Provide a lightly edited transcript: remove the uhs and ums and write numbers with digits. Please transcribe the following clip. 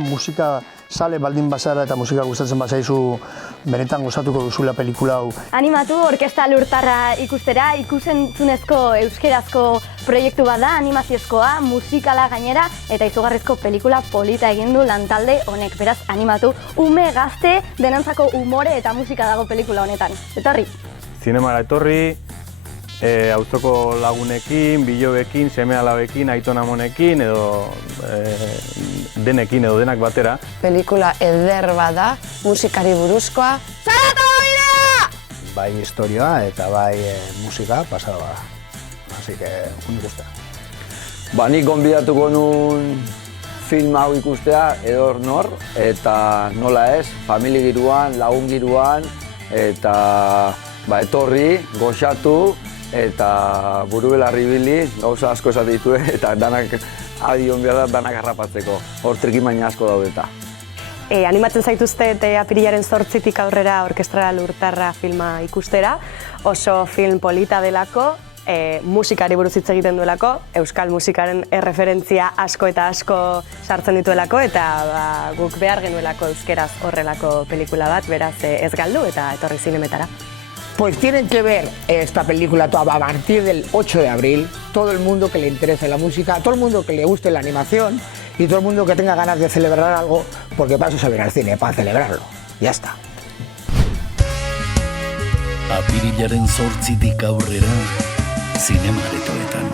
Musika sale baldin bazara eta musika gustatzen bazaizu, benetan gozatuko duzula pelikula hau. Animatu orkestra lurtarra ikustera, ikusentzunezko euskerazko proiektu bat da, animaziozkoa, musikala gainera, eta izugarrizko pelikula polita egin du lantalde honek. Beraz, animatu, ume gazte denantzako umore eta musika dago pelikula honetan. Etorri! Zinemara etorri, auzoko lagunekin, bilobekin, seme-alabekin, aiton-amonekin edo denekin edo denak batera. Pelikula eder bada, musikari buruzkoa. Zarata bera! Bai historioa eta bai musika pasada bada. Así que, ondo ikustea. Nik gonbidatuko nun film hau ikustea edor nor, eta nola ez, famili giruan, lagun giruan, eta etorri, goxatu, eta buru belarri bili, gauza asko esate ditu, eta danak adion behar da, danak harrapatzeko. Hor trikimaina asko daudeta. Animatzen zaituztet apirilaren 8tik aurrera orkestra lurtarra filma ikustera. Oso film polita delako, musikari buruz hitz egiten duelako, euskal musikaren erreferentzia asko eta asko sartzen dituelako, eta guk behar genuelako euskeraz horrelako pelikula bat, beraz ez galdu eta etorri zinemetara. Pues tienen que ver esta película a partir del 8 de abril, todo el mundo que le interese la música, todo el mundo que le guste la animación y todo el mundo que tenga ganas de celebrar algo, porque para eso se viene al cine, para celebrarlo. Ya está. Apirilaren 8tik aurrera, zinemaretoetan.